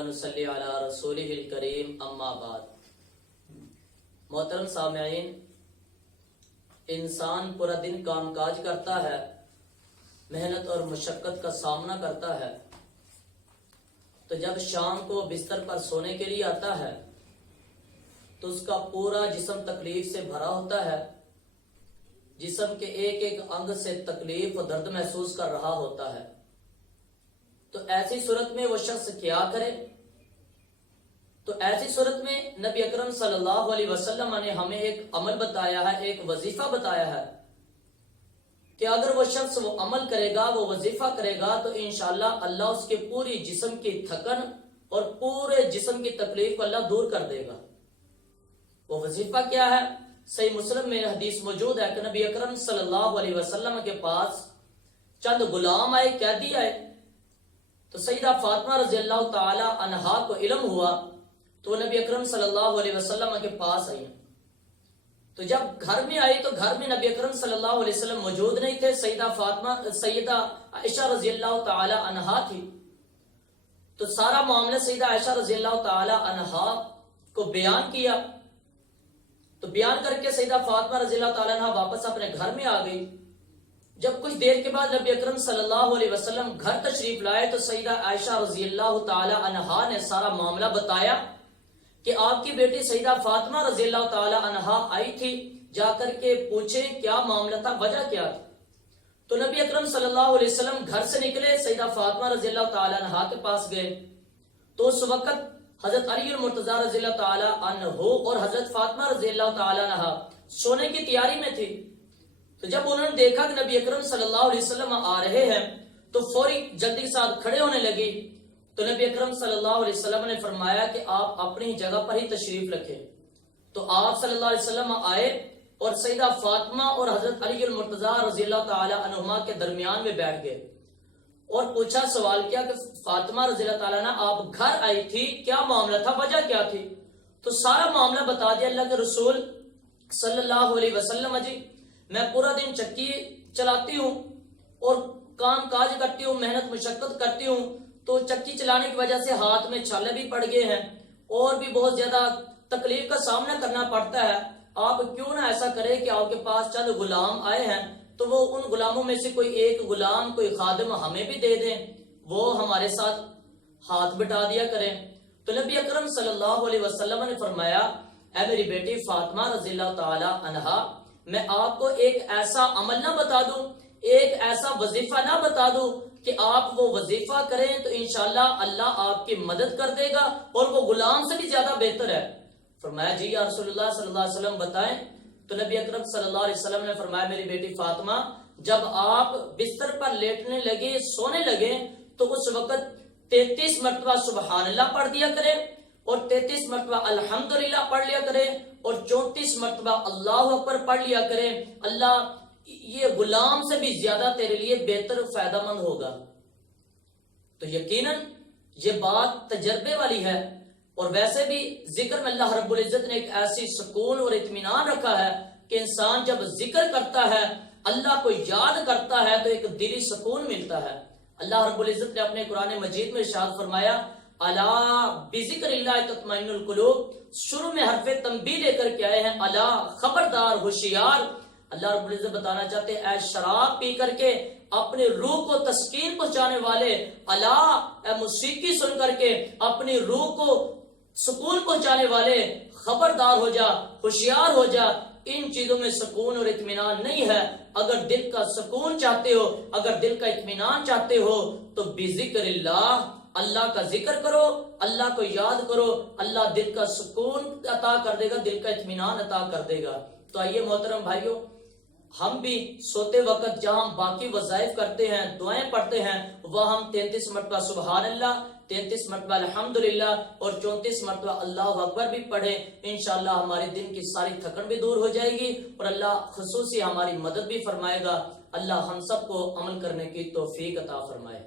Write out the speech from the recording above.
ونصلی علی رسولہ الکریم اما بعد۔ محترم سامعین، انسان پورا دن کام کاج کرتا ہے، محنت اور مشقت کا سامنا کرتا ہے، تو جب شام کو بستر پر سونے کے لیے آتا ہے تو اس کا پورا جسم تکلیف سے بھرا ہوتا ہے، جسم کے ایک ایک انگ سے تکلیف و درد محسوس کر رہا ہوتا ہے۔ تو ایسی صورت میں وہ شخص کیا کرے؟ تو ایسی صورت میں نبی اکرم صلی اللہ علیہ وسلم نے ہمیں ایک عمل بتایا ہے، ایک وظیفہ بتایا ہے کہ اگر وہ شخص وہ عمل کرے گا، وہ وظیفہ کرے گا، تو انشاءاللہ اللہ اس کے پوری جسم کی تھکن اور پورے جسم کی تکلیف کو اللہ دور کر دے گا۔ وہ وظیفہ کیا ہے؟ صحیح مسلم میں حدیث موجود ہے کہ نبی اکرم صلی اللہ علیہ وسلم کے پاس چند غلام آئے، قیدی آئے، تو سیدہ فاطمہ رضی اللہ تعالی عنہا کو علم ہوا تو وہ نبی اکرم صلی اللہ علیہ وسلم کے پاس آئی۔ تو جب گھر میں آئی تو گھر میں نبی اکرم صلی اللہ علیہ وسلم موجود نہیں تھے، سیدہ عائشہ رضی اللہ تعالی عنہا تھی۔ تو سارا معاملہ سیدہ عائشہ رضی اللہ تعالی عنہا کو بیان کیا، تو بیان کر کے سیدہ فاطمہ رضی اللہ تعالی عنہا واپس اپنے گھر میں آ گئی۔ جب کچھ دیر کے بعد نبی اکرم صلی اللہ علیہ وسلم گھر تشریف لائے تو سیدہ عائشہ رضی اللہ تعالی عنہا نے سارا معاملہ بتایا کہ آپ کی بیٹی سیدہ فاطمہ رضی اللہ تعالی عنہا آئی تھی، جا کر کے پوچھیں کیا معاملہ تھا، وجہ کیا تھی۔ تو نبی اکرم صلی اللہ علیہ وسلم گھر سے نکلے، سیدہ فاطمہ رضی اللہ تعالی عنہا کے پاس گئے تو اس وقت حضرت علی المرتضی رضی اللہ تعالی عنہ اور حضرت فاطمہ رضی اللہ تعالی عنہا سونے کی تیاری میں تھی۔ تو جب انہوں نے دیکھا کہ نبی اکرم صلی اللہ علیہ وسلم آ رہے ہیں تو فوری جلدی کے ساتھ کھڑے ہونے لگی۔ تو نبی اکرم صلی اللہ علیہ وسلم نے فرمایا کہ آپ اپنی جگہ پر ہی تشریف رکھیں۔ تو آپ صلی اللہ علیہ وسلم آئے اور سیدہ فاطمہ اور حضرت علی المرتضی رضی اللہ تعالی عنہما کے درمیان میں بیٹھ گئے اور پوچھا، سوال کیا کہ فاطمہ رضی اللہ تعالیٰ عنہ آپ گھر آئی تھی، کیا معاملہ تھا، وجہ کیا تھی؟ تو سارا معاملہ بتا دیا اللہ کے رسول صلی اللہ علیہ وسلم۔ جی میں پورا دن چکی چلاتی ہوں اور کام کاج کرتی ہوں، محنت مشقت کرتی ہوں، تو چکی چلانے کی وجہ سے ہاتھ میں چھالے بھی پڑ گئے ہیں اور بھی بہت زیادہ تکلیف کا سامنا کرنا پڑتا ہے۔ آپ کیوں نہ ایسا کرے کہ آپ کے پاس چند غلام آئے ہیں تو وہ ان غلاموں میں سے کوئی ایک غلام، کوئی خادم ہمیں بھی دے دیں، وہ ہمارے ساتھ ہاتھ بٹا دیا کریں۔ تو نبی اکرم صلی اللہ علیہ وسلم نے فرمایا، اے میری بیٹی فاطمہ رضی اللہ تعالی عنہا، میں آپ کو ایک ایسا عمل نہ بتا دوں، ایک ایسا وظیفہ نہ بتا دوں کہ آپ وہ وظیفہ کریں تو انشاءاللہ اللہ آپ کی مدد کر دے گا اور وہ غلام سے بھی زیادہ بہتر ہے۔ فرمایا جی یا رسول اللہ صلی اللہ علیہ وسلم بتائیں۔ تو نبی اکرم صلی اللہ علیہ وسلم نے فرمایا، میری بیٹی فاطمہ جب آپ بستر پر لیٹنے لگے، سونے لگے، تو اس وقت 33 مرتبہ سبحان اللہ پڑھ دیا کرے اور 33 مرتبہ الحمدللہ پڑھ لیا کرے اور 34 مرتبہ اللہ اکبر پڑھ لیا کرے۔ اللہ یہ غلام سے بھی زیادہ تیرے لیے بہتر و فائدہ مند ہوگا۔ تو یقیناً یہ بات تجربے والی ہے، اور ویسے بھی ذکر میں اللہ رب العزت نے ایک ایسی سکون اور اطمینان رکھا ہے کہ انسان جب ذکر کرتا ہے، اللہ کو یاد کرتا ہے، تو ایک دلی سکون ملتا ہے۔ اللہ رب العزت نے اپنے قرآن مجید میں ارشاد فرمایا، الا بذکر اللہ تطمئن القلوب، شروع میں حرف تنبیہ لے کر کے آئے ہیں، الا خبردار، ہوشیار۔ اللہ رب العزت بتانا چاہتے ہیں، اے شراب پی کر کے اپنی روح کو تسکین پہنچانے والے، الا، اے موسیقی سن کر کے اپنی روح کو سکون پہنچانے والے، خبردار ہو جا، ہوشیار ہو جا، ان چیزوں میں سکون اور اطمینان نہیں ہے۔ اگر دل کا سکون چاہتے ہو، اگر دل کا اطمینان چاہتے ہو تو بذکر اللہ، اللہ کا ذکر کرو، اللہ کو یاد کرو، اللہ دل کا سکون عطا کر دے گا، دل کا اطمینان عطا کر دے گا۔ تو آئیے محترم بھائیوں، ہم بھی سوتے وقت جہاں ہم باقی وظائف کرتے ہیں، دعائیں پڑھتے ہیں، وہ ہم 33 مرتبہ سبحان اللہ، 33 مرتبہ الحمدللہ اور 34 مرتبہ اللہ اکبر بھی پڑھیں۔ انشاءاللہ ہمارے دن کی ساری تھکن بھی دور ہو جائے گی اور اللہ خصوصی ہماری مدد بھی فرمائے گا۔ اللہ ہم سب کو عمل کرنے کی توفیق عطا فرمائے۔